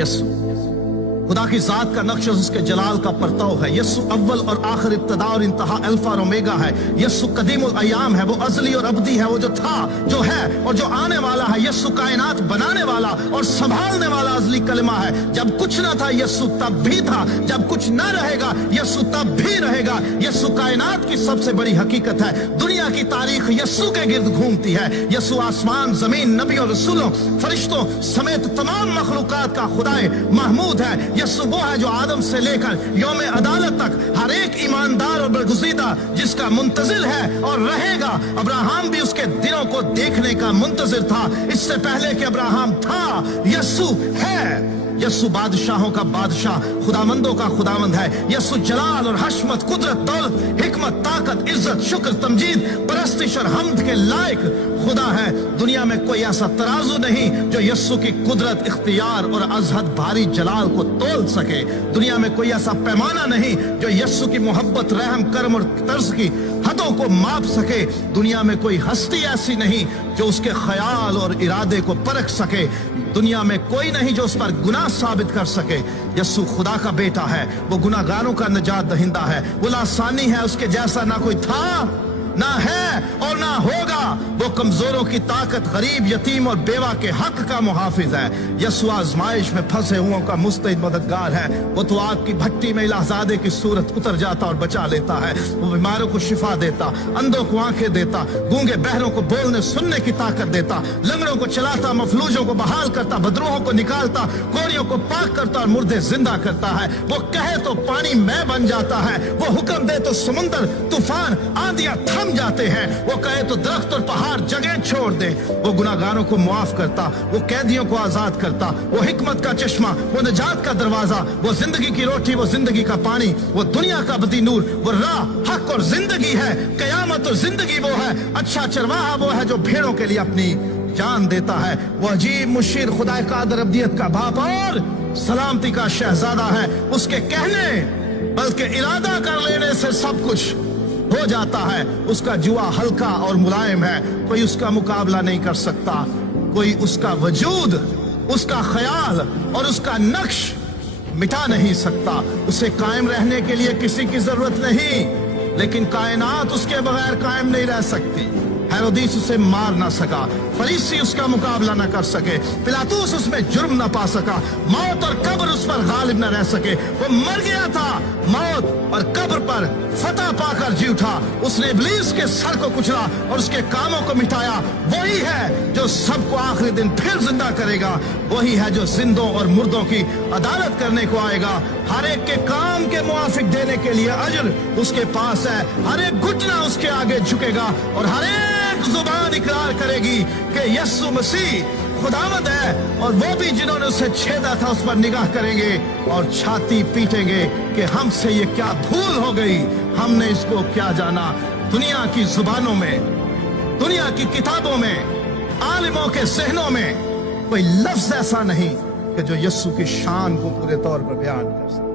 यस्सु खुदा की जात का नक्श उसके जलाल का परताव है। यस्सु अव्वल और आखिर, इब्तदा और इंतहा, अल्फा और ओमेगा है। यस्सु कदीमुल अय्याम है, वो अज़ली और अबदी है, वो जो था, जो है और जो आने वाला है। यस्सु कायनात बनाने वाला और संभालने वाला अज़ली कलिमा है। जब कुछ ना था यस्सु तब भी था, जब कुछ ना रहेगा यस्सु तब भी रहेगा। यस्सु कायनात की सबसे बड़ी हकीकत है। दुनिया की तारीख यस्सु के गिर्द घूमती है। यस्सु आसमान, जमीन, नबियों, रसूलों, फरिश्तों समेत तमाम मखलूकात का खुदाए महमूद है। यस्सु वो है जो आदम से लेकर यौम अदालत तक हर एक ईमानदार और बरगुज़ीदा जिसका मुंतज़िर है और रहेगा। अब्राहम भी उसके दिनों को देखने का मुंतज़िर था, इससे पहले कि अब्राहम था। यस्सु है। यस्सु बादशाहों का बादशाह, खुदामंदों का खुदामंद है। यस्सु जलाल और हशमत, कुदरत, दौलत, हिकमत, ताकत, इज्जत, शुक्र, तमजीद, परस्तिश और हम्द के लायक खुदा है। दुनिया में कोई ऐसा तराजू नहीं जो यस्सु की कुदरत, इख्तियार और अजहद भारी जलाल को तोल सके। दुनिया में कोई ऐसा पैमाना नहीं जो यस्सु की मोहब्बत, रहम, करम और तर्ज की हदों को माप सके। दुनिया में कोई हस्ती ऐसी नहीं जो उसके ख्याल और इरादे को परख सके। दुनिया में कोई नहीं जो उस पर गुनाह साबित कर सके। यस्सु खुदा का बेटा है, वो गुनाहगारों का निजात दहिंदा है, वो लासानी है, उसके जैसा ना कोई था, ना है और ना होगा। वो कमजोरों की ताकत, गरीब, यतीम और बेवा के हक का मुहाफिज है। यस्सु आजमाइश में फंसे हुओं का मुस्तैद मददगार है। वो तो आग की भट्टी में इलाहज़ादे की सूरत उतर जाता और बचा लेता है। वो बीमारों को शिफा देता, अंधों को आंखें देता, गूंगे बहरों को बोलने सुनने की ताकत देता, लंगड़ों को चलाता, मफलूजों को बहाल करता, बदरूहों को निकालता, कोड़ियों को पाक करता और मुर्दे जिंदा करता है। वो कहे तो पानी में बन जाता है, वो हुक्म दे तो समुंदर, तूफान, आंधियां थम जाते हैं। वो कहे तो दरख्त और पहाड़ जगह छोड़ दे। वो गुनाहगारों को माफ करता, वो कैदियों को आजाद करता, वो हिकमत का चश्मा, वो निजात का दरवाजा, वो जिंदगी की रोटी, वो जिंदगी का पानी, वो दुनिया का अबदी नूर, वो राह, हक और जिंदगी है। कयामत और जिंदगी वो है। अच्छा चरवाहा वो है जो भेड़ों के लिए अपनी जान देता है। वो अजीब मुशीर, खुदाए कादर, अब्दियत का बाप और सलामती का शहजादा है। उसके कहने बल्कि इरादा कर लेने से सब कुछ हो जाता है। उसका जुआ हल्का और मुलायम है, कोई उसका मुकाबला नहीं कर सकता। कोई उसका वजूद, उसका ख्याल और उसका नक्श मिटा नहीं सकता। उसे कायम रहने के लिए किसी की जरूरत नहीं, लेकिन कायनात उसके बगैर कायम नहीं रह सकती। हेरोदिस उसे मार ना सका, फरीसी उसका मुकाबला न कर सके, पिलातुस उसमें जुर्म न पा सका, मौत और कब्र उस पर गालिब न रह सके। वो मर गया था, मौत और कब्र पर फतह पाकर जी उठा। उसने इब्लीस के सर को कुचला और उसके कामों को मिटाया। वही है जो सबको आखिरी दिन फिर जिंदा करेगा। वही है जो जिंदों और मुर्दों की अदालत करने को आएगा। हर एक के काम के मुआफिक देने के लिए अजर उसके पास है। हर एक घुटना उसके आगे झुकेगा और हर एक जुबान इकरार करेगी कि यस्सु मसीह खुदावंद है। और वो भी जिन्होंने उसे छेदा था उस पर निगाह करेंगे और छाती पीटेंगे कि हमसे ये क्या भूल हो गई, हमने इसको क्या जाना। दुनिया की जुबानों में, दुनिया की किताबों में, आलिमों के ज़हनों में कोई लफ्ज ऐसा नहीं कि जो यस्सु की शान को पूरे तौर पर बयान कर सके।